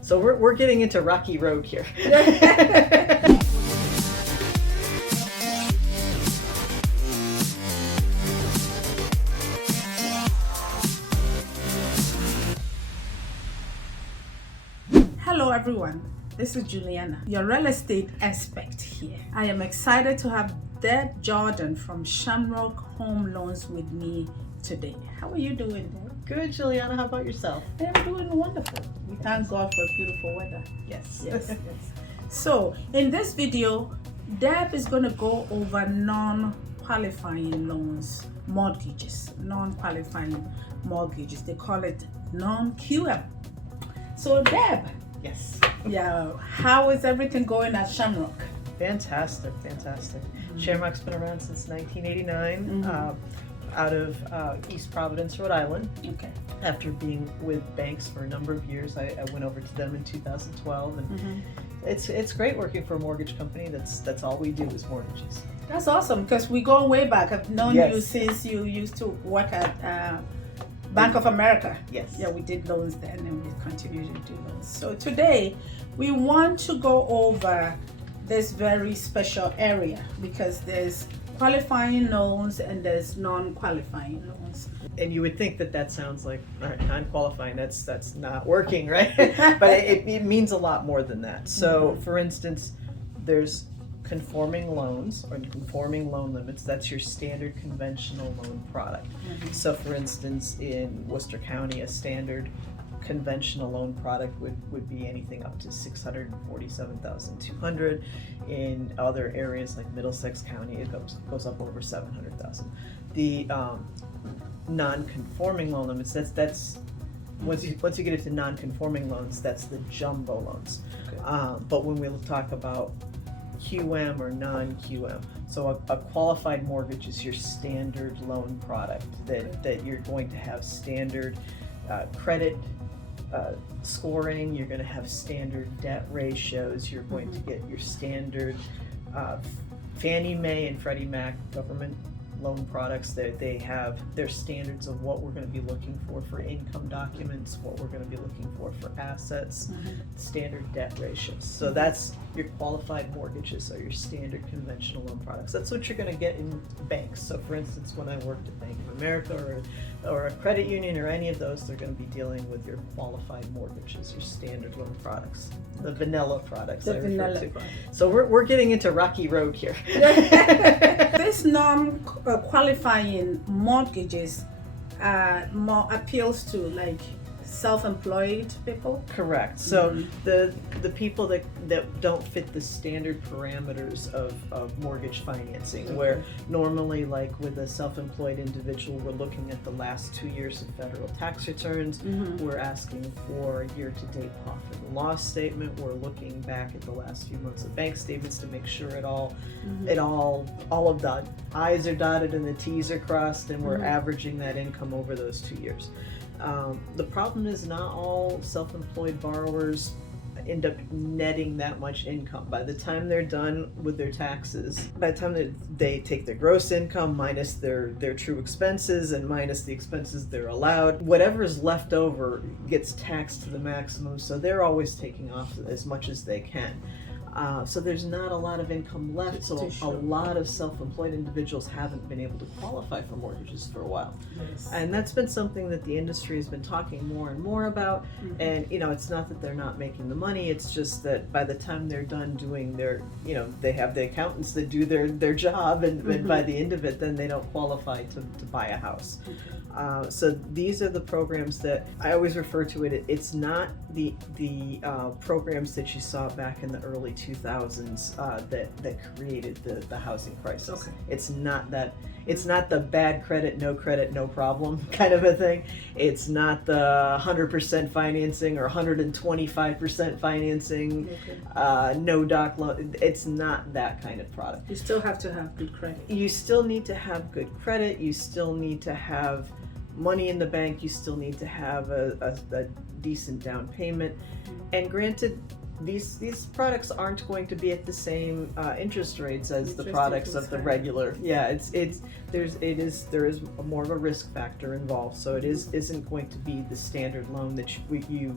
So we're getting into rocky road here. Hello everyone, this is Juliana, your real estate expert here. I am excited to have Deb Jordan from Shamrock Home Loans with me today. How are you doing, Deb? Good, Juliana. How about yourself? I am doing wonderful. We thank God for beautiful weather. Yes. Yes. So in this video, Deb is going to go over non-qualifying loans, mortgages, non-qualifying mortgages. They call it NonQM. So Deb, Yes. yeah, how is everything going at Shamrock? Fantastic. Shamrock's been around since 1989, out of East Providence, Rhode Island. Okay. After being with banks for a number of years, I went over to them in 2012, and it's great working for a mortgage company. That's all we do is mortgages. That's awesome because we go way back. I've known Yes. you since you used to work at Bank of America. Yes. Yeah, we did loans then and we continue to do loans. So today we want to go over this very special area because there's qualifying loans and there's non-qualifying loans. And you would think that sounds like non-qualifying. That's not working, right? But it means a lot more than that. So, for instance, there's conforming loans or conforming loan limits. That's your standard conventional loan product. So, for instance, in Worcester County, a standard conventional loan product would be anything up to $647,200. In other areas like Middlesex County, it goes up over $700,000. The non-conforming loan limits, that's once you get into non-conforming loans, that's the jumbo loans. Okay. But when we talk about QM or non-QM, so a qualified mortgage is your standard loan product that you're going to have standard credit scoring, you're going to have standard debt ratios, you're going to get your standard Fannie Mae and Freddie Mac government loan products. They have their standards of what we're going to be looking for income documents, what we're going to be looking for assets, standard debt ratios. So that's your qualified mortgages are your standard conventional loan products. That's what you're going to get in banks. So for instance, when I worked at Bank of America or a credit union or any of those, they're going to be dealing with your qualified mortgages, your standard loan products, the vanilla products. The vanilla products. So we're getting into rocky road here. This non-qualifying mortgages more appeals to like self-employed people. Correct. So the people that don't fit the standard parameters of mortgage financing, where normally like with a self-employed individual, we're looking at the last 2 years of federal tax returns, we're asking for a year-to-date profit and loss statement, we're looking back at the last few months of bank statements to make sure all of the I's are dotted and the T's are crossed, and we're averaging that income over those 2 years. The problem is not all self-employed borrowers end up netting that much income. By the time they're done with their taxes, by the time they take their gross income minus their true expenses and minus the expenses they're allowed, whatever is left over gets taxed to the maximum, so they're always taking off as much as they can. So there's not a lot of income left, so a lot of self-employed individuals haven't been able to qualify for mortgages for a while. Yes. And that's been something that the industry has been talking more and more about. And it's not that they're not making the money, it's just that by the time they're done doing their, they have the accountants that do their job, and by the end of it, then they don't qualify to buy a house. So these are the programs that I always refer to it. It's not the programs that you saw back in the early 2000s that created the housing crisis. Okay. It's not that. It's not the bad credit, no problem kind of a thing. It's not the 100% financing or 125% financing, no doc loan. It's not that kind of product. You still have to have good credit. You still need to have good credit. You still need to have money in the bank. You still need to have a decent down payment. And granted, these products aren't going to be at the same interest rates as the products of the regular. Yeah, there is more of a risk factor involved. So it isn't going to be the standard loan that you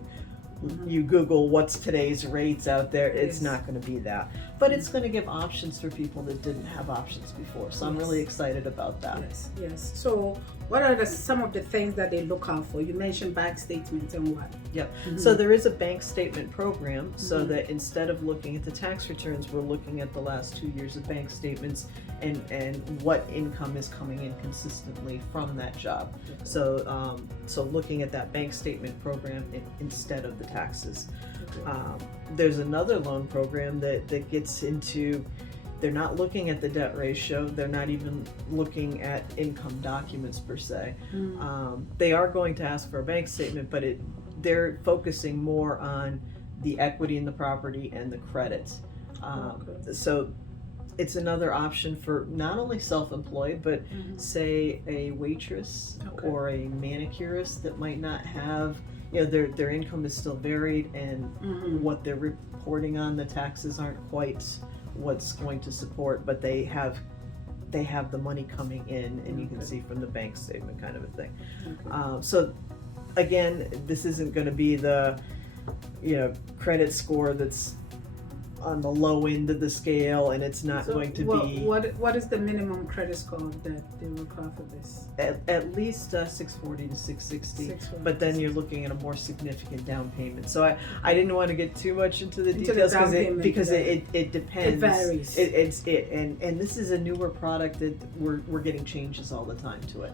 you Google what's today's rates out there, it's Yes. not going to be that. But it's going to give options for people that didn't have options before. So I'm Yes. really excited about that. Yes. So what are some of the things that they look out for? You mentioned bank statements and what? Yep. Mm-hmm. So there is a bank statement program so that instead of looking at the tax returns, we're looking at the last 2 years of bank statements and what income is coming in consistently from that job. So so looking at that bank statement program instead of the taxes. There's another loan program that gets into, they're not looking at the debt ratio, they're not even looking at income documents per se. They are going to ask for a bank statement, but they're focusing more on the equity in the property and the credit. So it's another option for not only self-employed, but say a waitress or a manicurist that might not have, their income is still varied, and what they're reporting on, the taxes aren't quite what's going to support, but they have the money coming in, and you can see from the bank statement kind of a thing. So again, this isn't going to be the credit score that's on the low end of the scale, and it's not going to be. What is the minimum credit score that they require for this? At least 640 to 660, but then you're looking at a more significant down payment. So I didn't want to get too much into the details because it depends. It varies. And this is a newer product that we're getting changes all the time to it,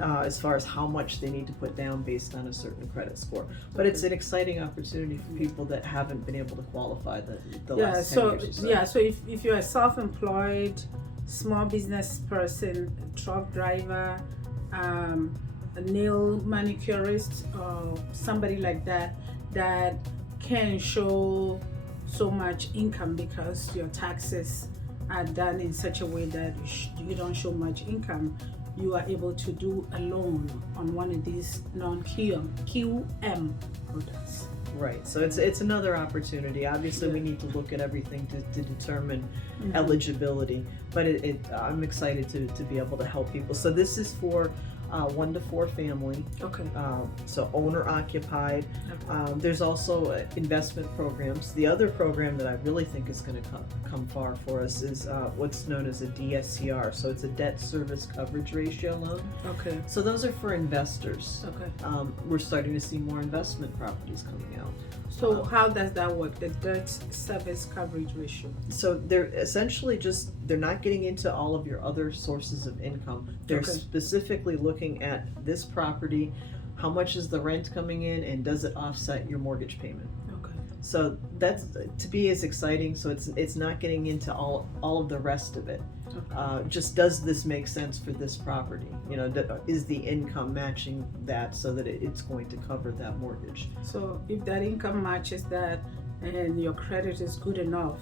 as far as how much they need to put down based on a certain credit score. But it's an exciting opportunity for people that haven't been able to qualify the last 10 years or so. So if you're a self-employed small business person, truck driver, a nail manicurist, or somebody like that can show so much income because your taxes are done in such a way that you don't show much income, you are able to do a loan on one of these NonQM products. Right, so it's another opportunity. Obviously, we need to look at everything to determine eligibility, but I'm excited to be able to help people. So this is for 1 to 4 family. So owner occupied. There's also investment programs. The other program that I really think is going to come far for us is what's known as a DSCR. So it's a debt service coverage ratio loan. So those are for investors. We're starting to see more investment properties coming out. So how does that work, the debt service coverage ratio? So they're essentially they're not getting into all of your other sources of income. They're specifically looking at this property, how much is the rent coming in, and does it offset your mortgage payment? So that's, to me, is exciting. So it's not getting into all of the rest of it. Just does this make sense for this property? Is the income matching that so that it's going to cover that mortgage? So if that income matches that and your credit is good enough,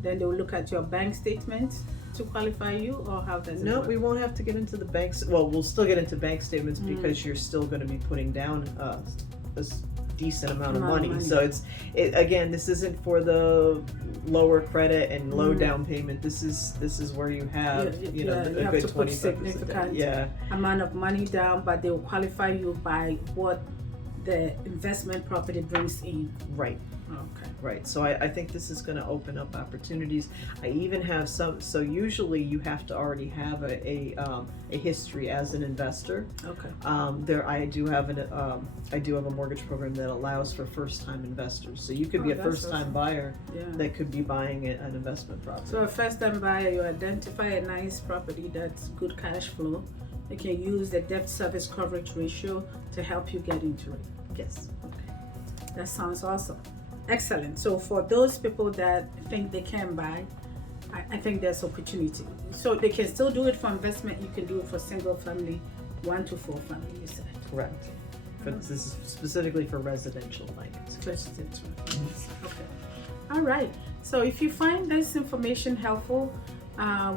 then they will look at your bank statement to qualify you, or how does it work? No, we won't have to get into the banks. Well, we'll still get into bank statements because you're still going to be putting down a decent amount of money. So again, this isn't for the lower credit and low down payment. This is where you have a have good to put 25% significant amount of money down, but they will qualify you by what the investment property brings in. Right. Right. So I think this is going to open up opportunities. I even have some. So usually you have to already have a history as an investor. I do have a mortgage program that allows for first-time investors. So you could be a first-time buyer that could be buying an investment property. So a first-time buyer, you identify a nice property that's good cash flow. You can use the debt service coverage ratio to help you get into it. Yes. That sounds awesome. Excellent. So for those people that think they can buy, I think there's opportunity. So they can still do it for investment. You can do it for single family, 1 to 4 family, you said. Correct. But this is specifically for residential financing. Okay. All right. So if you find this information helpful,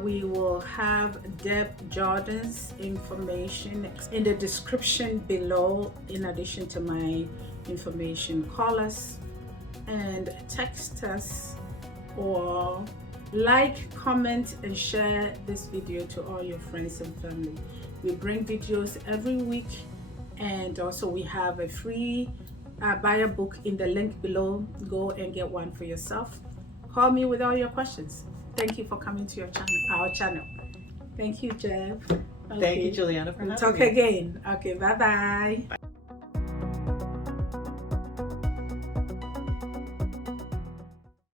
we will have Deb Jordan's information in the description below, in addition to my information. Call us and text us, or like, comment, and share this video to all your friends and family. We bring videos every week, and also we have a free buy a book in the link below. Go and get one for yourself. Call me with all your questions. Thank you for coming to our channel. Thank you, Deb. Thank you, Juliana, for having Talk me. again. Okay, bye-bye. Bye.